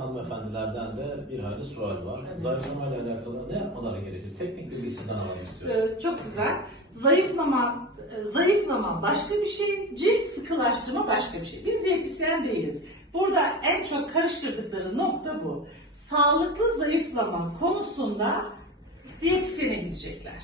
hanımefendilerden de bir hayli sual var. Evet. Zayıflama ile alakalı ne yapmaları gerekir? Teknik bilgi sizden almak istiyorum. Ee, çok güzel. Zayıflama, e, zayıflama başka bir şey, cilt sıkılaştırma başka bir şey. Biz diyetisyen değiliz. Burada en çok karıştırdıkları nokta bu. Sağlıklı zayıflama konusunda diyetisyene gidecekler.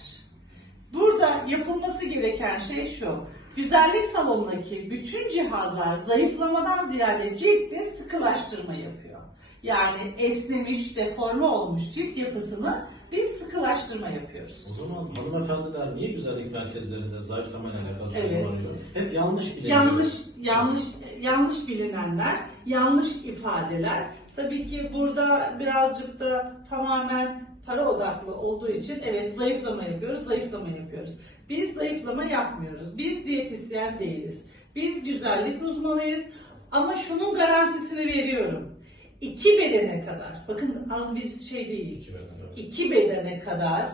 Burada yapılması gereken şey şu. Güzellik salonundaki bütün cihazlar zayıflamadan ziyade ciltte sıkılaştırma yapıyor. Yani esnemiş, deforme olmuş cilt yapısını biz sıkılaştırma yapıyoruz. O zaman hanımefendiler niye güzellik merkezlerinde zayıflama ile alakalı Evet. arıyor? Hep yanlış biliniyor. Yanlış, yanlış, yanlış bilinenler, yanlış ifadeler. Tabii ki burada birazcık da tamamen para odaklı olduğu için evet zayıflama yapıyoruz, zayıflama yapıyoruz. Biz zayıflama yapmıyoruz. Biz diyetisyen değiliz. Biz güzellik uzmanıyız. Ama şunun garantisini veriyorum. İki bedene kadar, bakın az bir şey değil. İki bedene kadar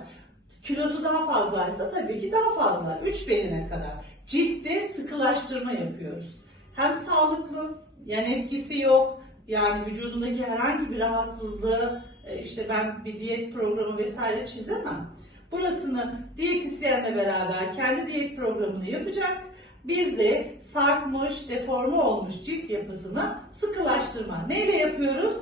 kilosu daha fazlaysa tabii ki daha fazla. Üç bedene kadar ciltte sıkılaştırma yapıyoruz. Hem sağlıklı, yan etkisi yok. Yani vücudundaki herhangi bir rahatsızlığı e, işte ben bir diyet programı vesaire çizemem. Burasını diyetisyenle beraber kendi diyet programını yapacak. Biz de sarkmış, deforme olmuş cilt yapısını sıkılaştırma. Neyle yapıyoruz?